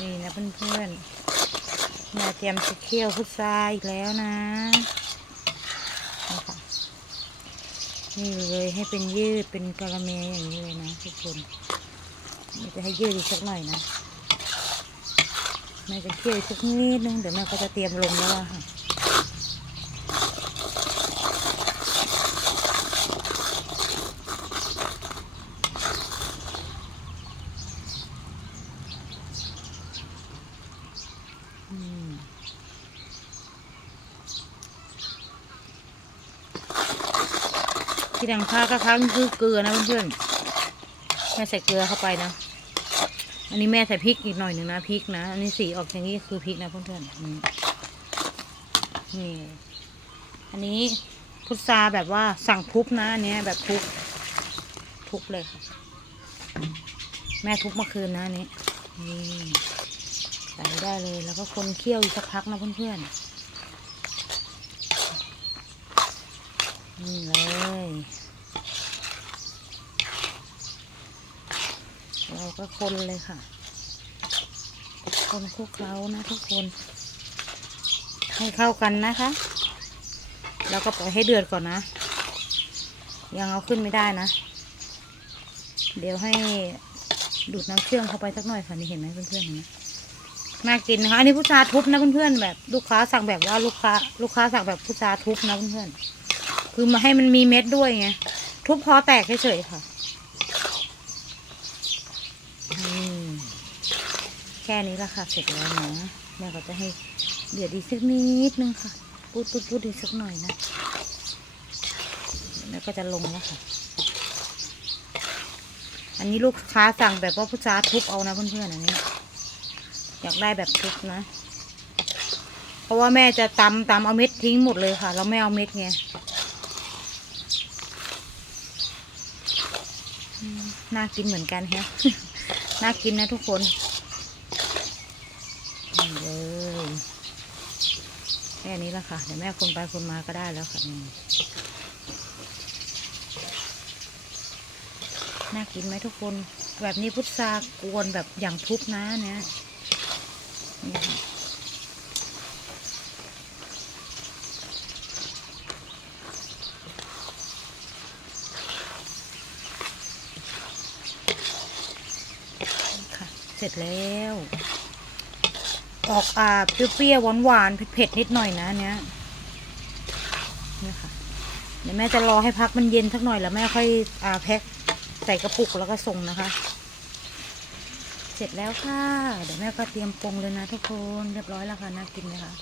นี่นะเพื่อนๆแม่เตรียมจะเคี่ยวพุทราอีกแล้วนะนี่ค่ะนี่เลยให้เป็นยืดเป็นกะละเมอย่างนี้เลยนะทุกคนนี่จะให้ยืดอีกสักหน่อยนะแม่จะเคี่ยวอีกสักนิดนึงเดี๋ยวแม่ก็จะเตรียมลงแล้วค่ะ ที่ดังค่าก็ค้างคือเกลือนะเพื่อนๆแม่ใส่เกลือเข้าไปนะ อันนี้แม่ใส่พริกอีกหน่อยหนึ่งนะพริกนะ อันนี้สีออกอย่างนี้คือพริกนะเพื่อนๆนี่ อันนี้พุทราแบบว่าสั่งทุบนะอันเนี้ยแบบทุบทุบเลยค่ะแม่ทุบเมื่อคืนนะนนี้นี่ ใส่ได้เลยแล้วก็คนเคี่ยวอีกสักพักนะเพื่อนๆ นี่เลยเราก็คนเลยค่ะ คนคลุกเคล้านะทุกคน ให้เข้ากันนะคะ แล้วก็ปล่อยให้เดือดก่อนนะ ยังเอาขึ้นไม่ได้นะ เดี๋ยวให้ดูดน้ำเชื่อมเข้าไปสักหน่อยค่ะนี่เห็นไหมเพื่อนๆเห็นไหม น่ากินนะคะอันนี้พุทราทุบนะเพื่อนๆแบบลูกค้าสั่งแบบว่าลูกค้า ลูกค้าสั่งแบบพุทราทุบนะเพื่อนๆคือมาให้มันมีเม็ดด้วยไงทุบพอแตกเฉยๆค่ะแค่นี้ละค่ะเสร็จแล้วนะแม่ก็จะให้เดือดอีกสักนิดนึงค่ะพูดพูดพูดอีกสักหน่อยนะแล้วก็จะลงแล้วค่ะ อันนี้ลูกค้าสั่งแบบว่าพุทราทุบเอานะเพื่อนๆอันนี้ อยากได้แบบทุบนะ เพราะว่าแม่จะตำตำเอาเม็ดทิ้งหมดเลยค่ะ เราไม่เอาเม็ดไงน่ากินเหมือนกันแฮะน่ากินนะทุกคนนี่เลยแค่นี้ละค่ะ เดี๋ยวแม่คนไปคนมาก็ได้แล้วค่ะนี่น่ากินไหมทุกคน แบบนี้พุทรากวนแบบอย่างทุบนะเนี่ย เสร็จแล้ว ออกอ่าเปรี้ยวๆหวานๆเผ็ดๆนิดหน่อยนะเนี้ยนี่ค่ะเดี๋ยวแม่จะรอให้พักมันเย็นสักหน่อยแล้วแม่ค่อยอ่าแพ็คใส่กระปุกแล้วก็ส่งนะคะ เสร็จแล้วค่ะ เดี๋ยวแม่ก็เตรียมปรุงเลยนะทุกคน เรียบร้อยแล้วค่ะ น่ากินเลยคะ